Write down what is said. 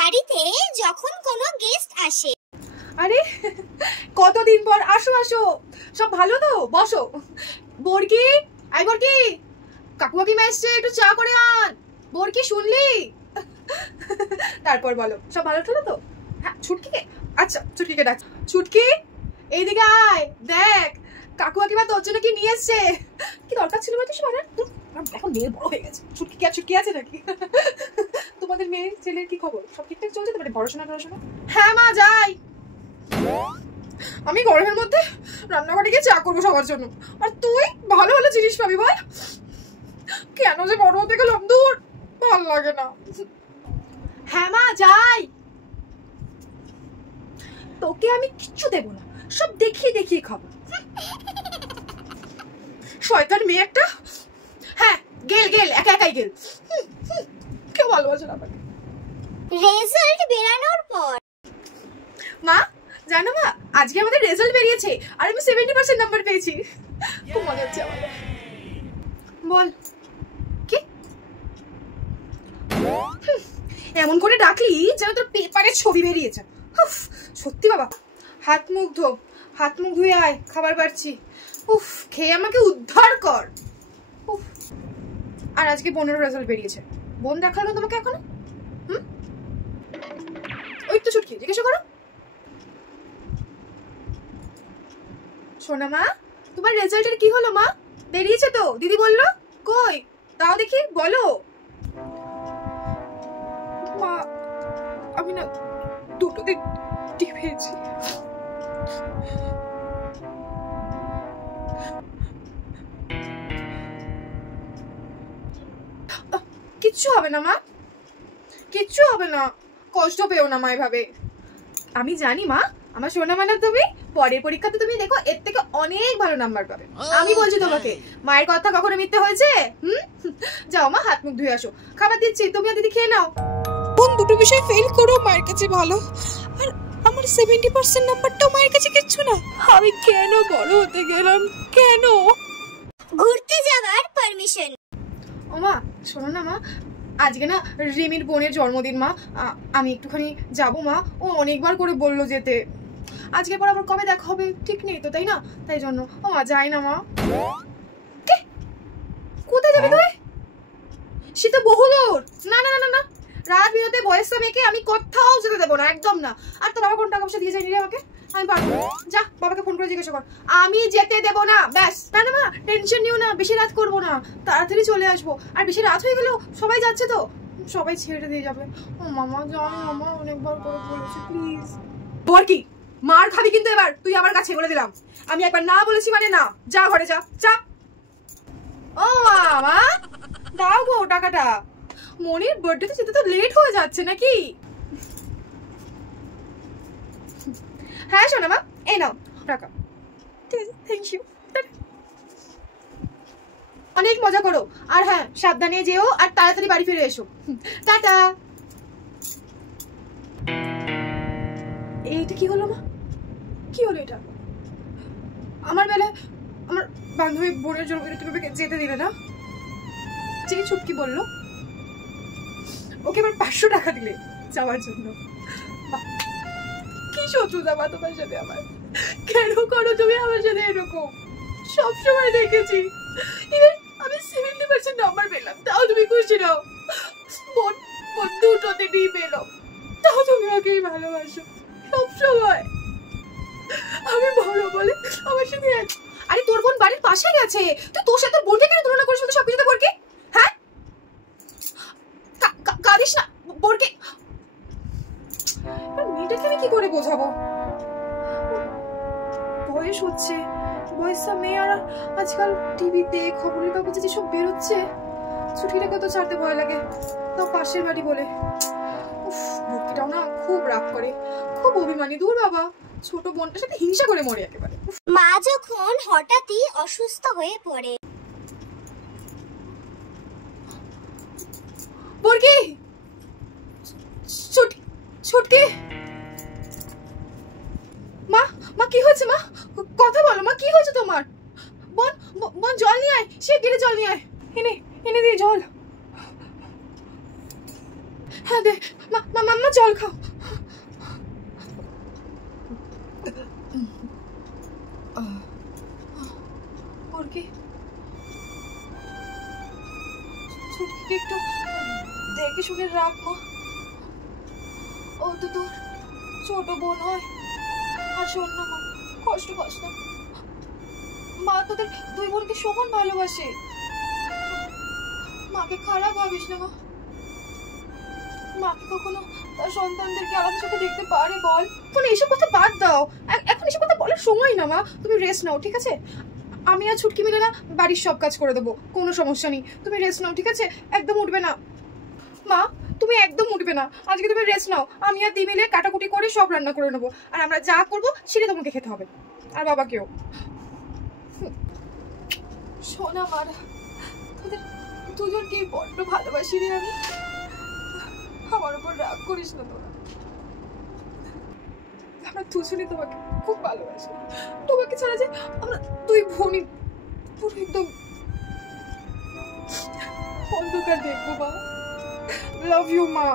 বাড়িতে যখন কোনো গেস্ট আসে। আরে কতদিন পর, আসো আসো, সব ভালো তো? বসো। বর্গি, আই বর্গি, কাকু কাকিমা এসছে, একটু চা করে আন। বর্গি শুনলি? তারপর বলো, সব ভালো ছিল তো? হ্যাঁ, ছুটকিকে, আচ্ছা ছুটকিকে ডাক। ছুটকি এইদিকে আয়, দেখ কাকু কাকিমা তোর জন্য কি নিয়ে এসছে। কি দরকার ছিল বলতো সবার? এখন মেয়ে বড় হয়ে গেছে, ছুটকি কি আর ছুটকি আছে নাকি? তোমাদের মেয়ে ছেলের কি খবর? সব ঠিকঠাক চলছে তো? মানে পড়াশোনা? হ্যাঁ মা, যাই। আমি গরমের মধ্যে রান্নাঘরে গিয়ে চা করবো সবার জন্য, আর তুই ভালো ভালো জিনিস পাবি। বল কেন যে বড় হতে গেলাম, দূর, ভালো লাগে না। হ্যাঁ মা, যাই। তোকে আমি কিচ্ছু দেবো না, সব দেখিয়ে দেখিয়ে খাবো। শয়তান মেয়ে একটা। হ্যাঁ, গেল গেল, একা একাই গেল। কেউ ভালোবাসে না আমাকে। রেজাল্ট বেরানোর পর মা জানো মা, আজকে আমাদের রেজাল্ট বেরিয়েছে আর আমি 70% নাম্বার পেয়েছি। খুব মজা হচ্ছে আমার। বল কি? এমন করে ডাকলি যেন তোর পেপারে ছবি বেরিয়েছে। সত্যি বাবা। হাত মুখ ধো, হাত মুখ ধুয়ে আয়, খাবার পাচ্ছি। উফ, খেয়ে আমাকে উদ্ধার কর। উফ। আর আজকে বোনের রেজাল্ট বেরিয়েছে, বোন দেখালো তোমাকে এখনো? ওই তো ছুটকি, জিজ্ঞাসা করো। সোনা মা, তোমার রেজাল্টের কি হলো মা? বেরিয়েছে তো, দিদি বললো। কই দাও দেখি, বলো। মা আমি না দুটো দিন পেয়েছি। কিচ্ছু হবে না মা, কিচ্ছু হবে না, কষ্ট পেও না মা এভাবে। আমি জানি মা, আমার সোনা মানা, তুমি পরের পরীক্ষাতে তুমি দেখো এর থেকে অনেক ভালো নাম্বার পাবে। আমি বলছি তোমাকে, মায়ের কথা কখনো মিথ্যে হয়েছে? যাও মা, হাত মুখ ধুয়ে আসো, খাবার দিচ্ছি, তুমি আর দিদি খেয়ে নাও। কোন দুটো বিষয় ফেল করো মায়ের কাছে ভালো, আর আমার 70% নাম্বারটাও মায়ের কাছে কিচ্ছু না। আমি কেন বড় হতে গেলাম, কেন? ঘুরতে যাওয়ার পারমিশন। ও মা শোনো না মা, আজকে না রিমির বোনের জন্মদিন মা, আমি একটুখানি যাবো মা, ও অনেকবার করে বললো যেতে। আজকে পর আবার কবে দেখা হবে ঠিক নেই তো, তাই না? তাই জন্য ও মা, যাই না মা। কোথায় যাবি তুই? সে তো বহু দূর। না না না না, রাত বিরতে বয়স্ক মেয়েকে আমি কোথাও যেতে দেবো না, একদম না। আর তোর বাবা কোন টাকা পয়সা দিয়ে যায়নি রে আমাকে? আমি পারবো, যা বাবাকে ফোন করে জিজ্ঞাসা কর। আমি যেতে দেবো না, ব্যাস। না না মা, টেনশন নিও না, বেশি রাত করবো না, তাড়াতাড়ি চলে আসবো। আর বেশি রাত হয়ে গেলেও সবাই যাচ্ছে তো, সবাই ছেড়ে দিয়ে যাবে। ও মামা জানো, মামা অনেকবার করে বলেছি, প্লিজ। বল কি, মার খাবি কিন্তু এবার তুই আমার কাছে, বলে দিলাম। আমি একবার না বলেছি মানে না, যা ঘরে যা, যা। ও মামা, দাও গো টাকাটা, মনির বার্থডেতে যেতে তো লেট হয়ে যাচ্ছে নাকি? হ্যাঁ শোনা মা, এই নাও টাকা। ঠিক আছে, থ্যাংক ইউ। অনেক মজা করো, আর হ্যাঁ সাবধানে যেও, আর তাড়াতাড়ি বাড়ি ফিরে এসো। টাটা। এইটা কি হলো মা? কি হলো এটা? আমার বেলায় আমার বান্ধবী বোনের জন্মদিনে তুমি যেতে দিলে না, যে ছুটকি বললো। ওকে এবার 500 টাকা দিলে যাওয়ার জন্য। কি শত্রুতা মা তোমার সাথে আমার? কেন করো তুমি আমার সাথে এরকম? সবসময় দেখেছি আমি 70% নাম্বার পেলাম, তাও তুমি খুশি নাও। দুটোতে ডি পেলাম, তাও তুমি ওকেই ভালোবাসো সবসময়। আমি বড় বলে আমার সাথে। আরে তোর বোন বাড়ির পাশে গেছে, তুই তোর সাথে বোনকে কেন তুলনা করিস সব কিছুতে? বোরকে, হ্যাঁ কাঁদিস না বোরকে। মেয়েটাকে আমি কি করে বোঝাবো? বয়স হচ্ছে, বয়সটা মেয়ে, আর আজকাল টিভিতে খবরের কাগজে যেসব বেরোচ্ছে, ছুটিটাকে তো ছাড়তে ভয় লাগে, তাও পাশের বাড়ি বলে। উফ, বুকিটাও না খুব রাগ করে, খুব অভিমানী। দূর বাবা, ছোট বোনটার সাথে হিংসা করে মরে একেবারে। মা যখন হঠাৎই অসুস্থ হয়ে পড়ে। বর্গি, ছুটকি। মা, মা কি হয়েছে মা? কথা বলো মা, কি হয়েছে তোমার? বোন, বোন জল নিয়ে আয়, সে গিরে জল নিয়ে আয়। এনে দিয়ে জল। হ্যাঁ দে, মাম্মা জল খাও। ওর কি ছুটকিকে একটু দেখে শুনে রাখ মা, ও তো তোর ছোট বোন হয়। আর শোন না মা, কষ্ট পাস না, মা তোদের দুই বোনকে সমান ভালোবাসে। মাকে খারাপ ভাবিস না মা, মা কখনো তার সন্তানদেরকে আলাদা চোখে দেখতে পারে বল? এখন এইসব কথা বাদ দাও, এখন এইসব কথা বলার সময় না মা, তুমি রেস্ট নাও ঠিক আছে? আমি আর ছুটকি মিলে না বাড়ির সব কাজ করে দেবো, কোনো সমস্যা নেই, তুমি রেস্ট নাও ঠিক আছে? একদম উঠবে না মা, তুমি একদম উঠবে না, আজকে তুমি রেস্ট নাও, আমি আর দি মিলে কাটাকুটি করে সব রান্না করে নেবো, আর আমরা যা করবো সেটা তোমাকে খেতে হবে, আর বাবাকেও। সোনা মারা, তোদের দুজনকে বড্ড ভালোবাসি রে আমি, আমার উপর রাগ করিস না তোরা, আমরা দুজনে তোমাকে খুব ভালোবাসি, তোমাকে ছাড়া যে আমরা দুই বোনই পুরো একদম অন্ধকার দেখবো মা। লাভ ইউ মা।